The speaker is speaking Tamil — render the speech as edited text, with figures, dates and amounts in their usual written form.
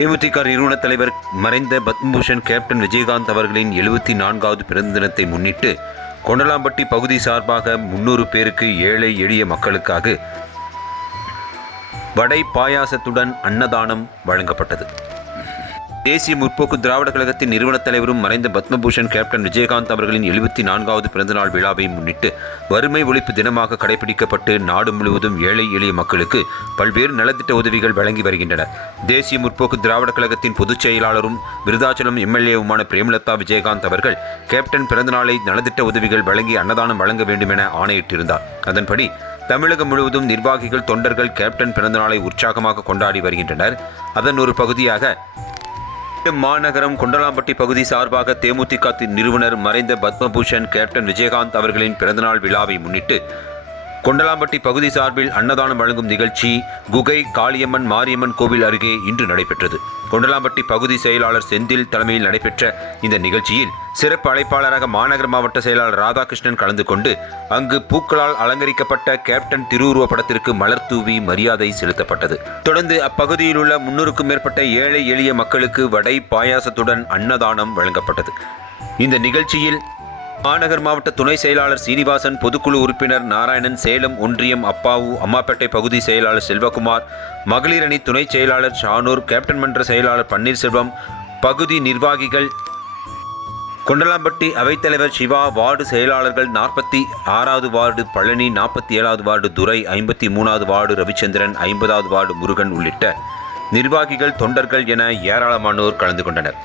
தேமுதிக நிறுவன தலைவர் மறைந்த பத்மபூஷன் கேப்டன் விஜயகாந்த் அவர்களின் 74வது பிறந்த தினத்தை முன்னிட்டு கொண்டலாம்பட்டி பகுதி சார்பாக 300 பேருக்கு ஏழை எளிய மக்களுக்காக வடை பாயாசத்துடன் அன்னதானம் வழங்கப்பட்டது. தேசிய முற்போக்கு திராவிட கழகத்தின் நிறுவன தலைவரும் மறைந்த பத்மபூஷன் கேப்டன் விஜயகாந்த் அவர்களின் 74வது பிறந்தநாள் விழாவை முன்னிட்டு வறுமை ஒழிப்பு தினமாக கடைபிடிக்கப்பட்டு நாடு முழுவதும் ஏழை எளிய மக்களுக்கு பல்வேறு நலத்திட்ட உதவிகள் வழங்கி வருகின்றனர். தேசிய முற்போக்கு திராவிட கழகத்தின் பொதுச் செயலாளரும் விருதாச்சலம் எம்எல்ஏவுமான பிரேமலதா விஜயகாந்த் அவர்கள் கேப்டன் பிறந்தநாளை நலத்திட்ட உதவிகள் வழங்கி அன்னதானம் வழங்க வேண்டும் என ஆணையிட்டிருந்தார். அதன்படி தமிழகம் முழுவதும் நிர்வாகிகள் தொண்டர்கள் கேப்டன் பிறந்தநாளை உற்சாகமாக கொண்டாடி வருகின்றனர். அதன் ஒரு பகுதியாக மாநகரம் கொண்டலாம்பட்டி பகுதி சார்பாக தேமுதிக நிறுவனர் மறைந்த பத்மபூஷன் கேப்டன் விஜயகாந்த் அவர்களின் பிறந்தநாள் விழாவை முன்னிட்டு கொண்டலாம்பட்டி பகுதி சார்பில் அன்னதானம் வழங்கும் நிகழ்ச்சி குகை காளியம்மன் மாரியம்மன் கோவில் அருகே இன்று நடைபெற்றது. கொண்டலாம்பட்டி பகுதி செயலாளர் செந்தில் தலைமையில் நடைபெற்ற இந்த நிகழ்ச்சியில் சிறப்பு அழைப்பாளராக மாநகர மாவட்ட செயலாளர் ராதாகிருஷ்ணன் கலந்து கொண்டு அங்கு பூக்களால் அலங்கரிக்கப்பட்ட கேப்டன் திருவுருவ படத்திற்கு மலர் தூவி மரியாதை செலுத்தப்பட்டது. தொடர்ந்து அப்பகுதியில் உள்ள 300க்கும் மேற்பட்ட ஏழை எளிய மக்களுக்கு வடை பாயாசத்துடன் அன்னதானம் வழங்கப்பட்டது. இந்த நிகழ்ச்சியில் மாநகர் மாவட்ட துணை செயலாளர் சீனிவாசன், பொதுக்குழு உறுப்பினர் நாராயணன், சேலம் ஒன்றியம் அப்பாவு, அம்மாப்பேட்டை பகுதி செயலாளர் செல்வகுமார், மகளிர் அணி துணை செயலாளர் ஷானூர், கேப்டன் மன்ற செயலாளர் பன்னீர்செல்வம், பகுதி நிர்வாகிகள், கொண்டலாம்பட்டி அவைத்தலைவர் சிவா, வார்டு செயலாளர்கள் 46வது வார்டு பழனி, 47வது வார்டு துரை, 53வது வார்டு ரவிச்சந்திரன், 50வது வார்டு முருகன் உள்ளிட்ட நிர்வாகிகள் தொண்டர்கள் என ஏராளமானோர் கலந்து கொண்டனர்.